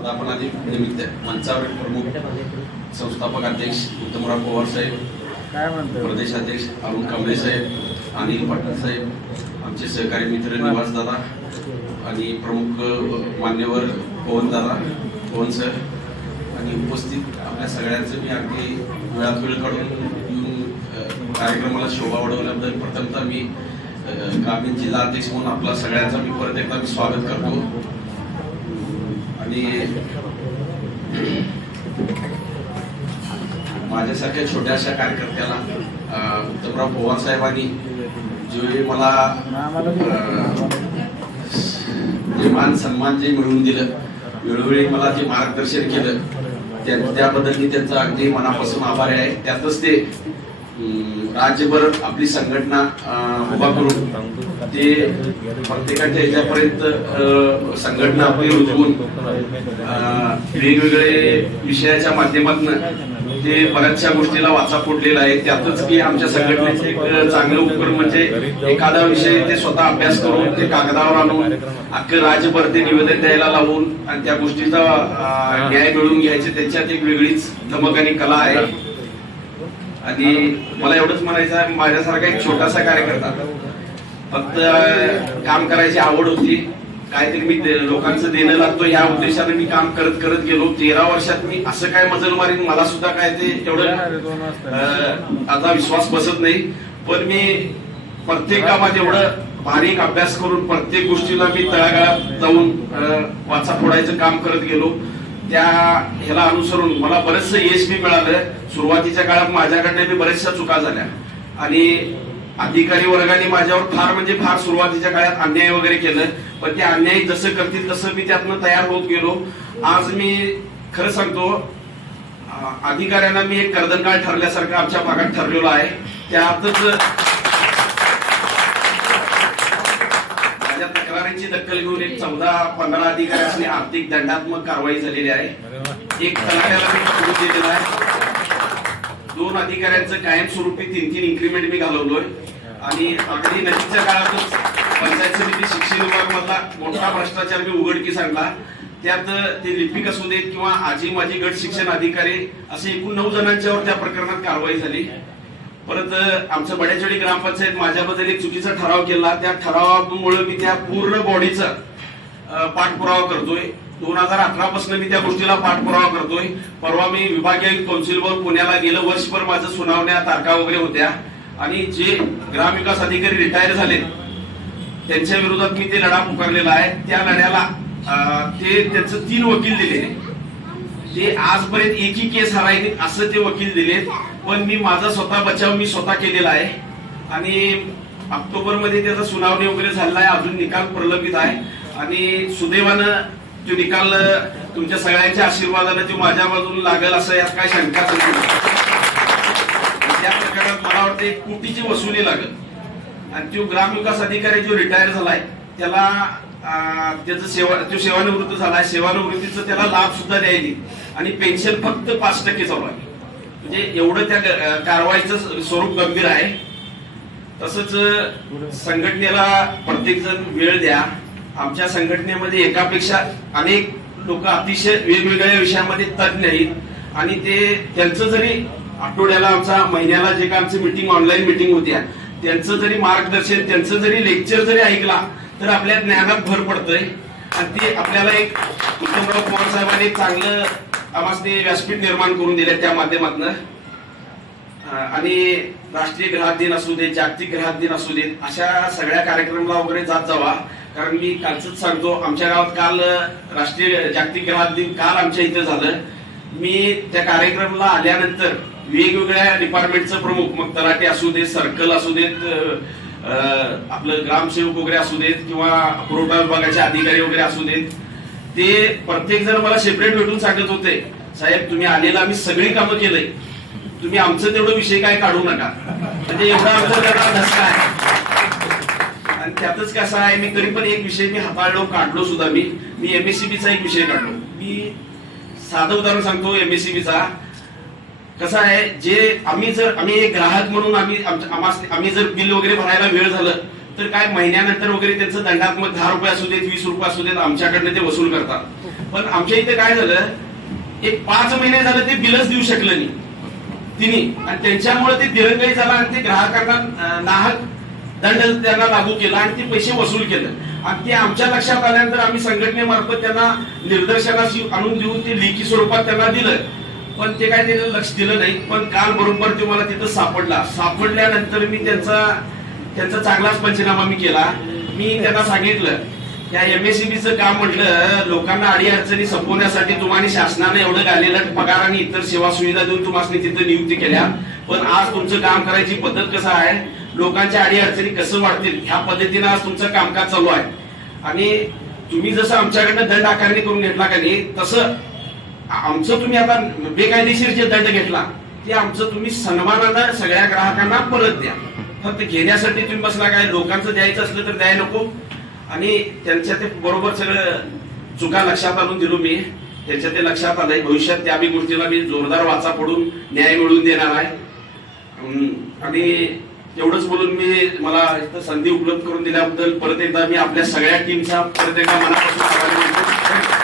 पदापनानिमित्त मंचावर प्रमुख संस्थापक अध्यक्ष उत्तमराव पवार साहेब, प्रदेशाध्यक्ष अरुण कांबळे साहेब, अनिल पाटील साहेब, आमचे सहकारी मित्र निवास दादा आणि प्रमुख मान्यवर पवन सर आणि उपस्थित आपल्या सगळ्यांचं मी अगदी वेळात वेळ काढून येऊन कार्यक्रमाला शोभा वाढवल्याबद्दल प्रथमतः मी ग्रामीण जिल्हा अध्यक्ष म्हणून आपला सगळ्यांचा मी परत एकदा स्वागत करतो. आणि माझ्यासारख्या छोट्याशा कार्यकर्त्याला उत्तमराव पवार साहेबांनी जे मला जे मान सन्मान जे मिळवून दिलं, वेळोवेळी मला जे मार्गदर्शन केलं त्याबद्दल मी त्यांचा अगदी मनापासून आभारी आहे. त्यातच ते राज्यभर आपली संघटना उभा करून ते प्रत्येकाच्या ह्याच्यापर्यंत संघटना आपली रुजवून वेगवेगळे विषयाच्या माध्यमातून ते बऱ्याचशा गोष्टीला वाचा फोडलेला आहे. त्यातच की आमच्या संघटनेचे एक चांगलं उपक्रम म्हणजे एखादा विषय ते स्वतः अभ्यास करून ते कागदावर आणून अख्खं राज्यभर ते निवेदन द्यायला लावून आणि त्या गोष्टीचा न्याय मिळवून घ्यायचे त्यांच्यात एक वेगळीच धमक आणि कला आहे. आणि मला एवढंच म्हणायचं आहे, माझ्यासारखा एक छोटासा कार्यकर्ता फक्त काम करायची आवड होती, काहीतरी मी लोकांचं देणं लागतो ह्या उद्देशाने मी काम करत करत गेलो. 13 वर्षात मी असं काय मजल मारीन मला सुद्धा काय ते तेवढं आता विश्वास बसत नाही. पण मी प्रत्येक कामात एवढं बारीक अभ्यास करून प्रत्येक गोष्टीला मी तळागाळात जाऊन वाचा फोडायचं काम करत गेलो. त्या ह्याला अनुसरून मला बरेचसं यश मी मिळालं. सुरुवातीच्या काळात माझ्याकडनं मी बऱ्याचशा चुका झाल्या आणि अधिकारी वर्गाने माझ्यावर फार म्हणजे फार सुरुवातीच्या काळात अन्याय वगैरे केलं. पण ते अन्याय जसं करतील तसं मी त्यातनं तयार होत गेलो. आज मी खरं सांगतो, अधिकाऱ्यांना मी एक कर्दनकाळ ठरल्यासारखं आमच्या भागात ठरलेलो आहे. त्यातच माझ्या तक्रारींची दखल घेऊन एक 14-15 अधिकाऱ्यांनी आर्थिक दंडात्मक कारवाई झालेली आहे. एक तलाट्याला मी पकडून दिलेला आहे. 2 अधिकाऱ्यांचं कायमस्वरूपी 3-3 इन्क्रीमेंट मी घालवलोय. आणि अगदी नजीकच्या काळातच पंचायत समिती शिक्षण विभाग मधला मोठा भ्रष्टाचार मी उघडकीस आणला. त्यात ते लिपिक असू देत किंवा आजी माजी गट शिक्षण अधिकारी असे एकूण 9 जणांच्यावर त्या प्रकरणात कारवाई झाली. परत आमचं बड्याचवाडी ग्रामपंचायत माझ्याबद्दल एक चुकीचा ठराव केला. त्या ठरावामुळे मी त्या पूर्ण बॉडीचा पाठपुरावा करतोय. 2018 पासून मी त्या गोष्टीला पाठपुरावा करतोय. परवा मी विभागीय कौन्सिलवर पुण्याला गेलं. वर्षभर माझं सुनावण्या तारखा वगैरे होत्या आणि जे ग्रामविकास अधिकारी रिटायर झाले त्यांच्या विरोधात मी ते लढा पुकारलेला आहे. त्या लढ्याला ते त्यांचं 3 वकील दिले. ते आजपर्यंत एकही केस हरायचे असं ते वकील दिलेत. पण मी माझा स्वतः बचाव मी स्वतः केलेला आहे आणि ऑक्टोबर मध्ये त्याचा सुनावणी वगैरे झालेला आहे. अजून निकाल प्रलंबित आहे आणि सुदैवानं तो निकाल तुमच्या सगळ्यांच्या आशीर्वादाने तो माझ्या बाजूला लागेल असं यात काय शंकाच नाही. त्या प्रकरणात मला वाटतं 1 कोटीची वसुली लागेल आणि तो ग्रामविकास अधिकारी जो रिटायर झालाय त्याला त्याचं तो सेवानिवृत्त झालाय. सेवानिवृत्तीचं त्याला लाभ सुद्धा द्यायची आणि पेन्शन फक्त 5% चालू आहे. म्हणजे एवढं त्या कारवाईचं स्वरूप गंभीर आहे. तसंच संघटनेला प्रत्येक जण वेळ द्या. आमच्या संघटनेमध्ये एकापेक्षा अनेक लोक अतिशय वेगवेगळ्या विषयामध्ये तज्ञ आहेत आणि ते त्यांचं जरी आठवड्याला आमचा महिन्याला जे काय आमची मीटिंग ऑनलाईन मीटिंग होत्या त्यांचं जरी मार्गदर्शन त्यांचं जरी लेक्चर जरी ऐकला तर आपल्या ज्ञानात भर पडतंय. आणि ते आपल्याला एक उत्तमराव पवार साहेबांनी एक चांगलं आम्हाला व्यासपीठ निर्माण करून दिले त्या माध्यमातून. आणि राष्ट्रीय ग्राहक दिन असू देत, जागतिक ग्राहक दिन असू देत, अशा सगळ्या कार्यक्रमाला वगैरे जात जावा. कारण मी कालच सांगतो, आमच्या गावात काल राष्ट्रीय जागतिक ग्राहक दिन काल आमच्या इथे झालं. मी त्या कार्यक्रमाला आल्यानंतर वेगवेगळ्या डिपार्टमेंटचं प्रमुख, मग तलाठी असू देत, सर्कल असू देत, आपलं ग्रामसेवक वगैरे असू देत किंवा पुरवठा विभागाचे अधिकारी वगैरे असू देत, ते प्रत्येक जण मला सेपरेट भेटून सांगत होते, साहेब तुम्ही आलेला आम्ही सगळी कामं केलंय, तुम्ही आमचं तेवढं विषय काय काढू नका. म्हणजे एवढा आमचा धसका आहे. आणि त्यातच कसं आहे, मी तरी पण एक विषय मी हाताळलो, काढलो सुद्धा. मी एमएससीबीचा एक विषय काढलो. मी साधं उदाहरण सांगतो एमएससीबीचा. कसं आहे, जे आम्ही एक ग्राहक म्हणून आम्ही जर बिल वगैरे भरायला वेळ झालं तर काय महिन्यानंतर वगैरे त्यांचं दंडात्मक 10 रुपये असू देत 20 रुपये असू देत आमच्याकडनं ते वसूल करतात. पण आमच्या इथे काय झालं, एक 5 महिने झालं ते बिलच देऊ शकलं नाही तिने, आणि त्यांच्यामुळे ते दिरंगाई झाला आणि ते ग्राहकांना नाहक दंड त्यांना लागू केला आणि ते पैसे वसूल केलं. आणि ते आमच्या लक्षात आल्यानंतर आम्ही संघटनेमार्फत त्यांना निदर्शनास आणून देऊन ते लेखी स्वरूपात त्यांना दिलं, पण ते काय त्याला लक्ष दिलं नाही. पण काल बरोबर ते मला तिथं सापडल्यानंतर मी त्यांचा चांगलाच पंचनामा मी केला. मी त्यांना सांगितलं या MSEBचं काम म्हटलं लोकांना अडीअडचणी संपवण्यासाठी तुम्हाला शासनाने एवढं घालेलं पगार आणि इतर सेवा सुविधा देऊन तुम्हाला तिथं नियुक्ती केल्या, पण आज तुमचं काम करायची पद्धत कसं आहे, लोकांच्या अडीअडचणी कसं वाढतील ह्या पद्धतीनं आज तुमचं कामकाज चालू आहे. आणि तुम्ही जसं आमच्याकडनं दंड आकारणी करून घेतला का नाही, तसं आमचं तुम्ही आता बेकायदेशीर जे दंड घेतला ते आमचं तुम्ही सन्मानानं सगळ्या ग्राहकांना परत द्या. फक्त घेण्यासाठी तुम्ही बसला काय, लोकांचं द्यायचं असलं तर द्याय नको. आणि त्यांच्या ते बरोबर सगळं चुका लक्षात आणून दिलो मी, त्यांच्या ते लक्षात आलंय. भविष्यात त्या बी गोष्टीला मी जोरदार वाचा पडून न्याय मिळवून देणार आहे. आणि एवढंच बोलून मला संधी उपलब्ध करून दिल्याबद्दल परत एकदा मी आपल्या सगळ्या टीमचा परत एकदा मनापासून आभार मानतो.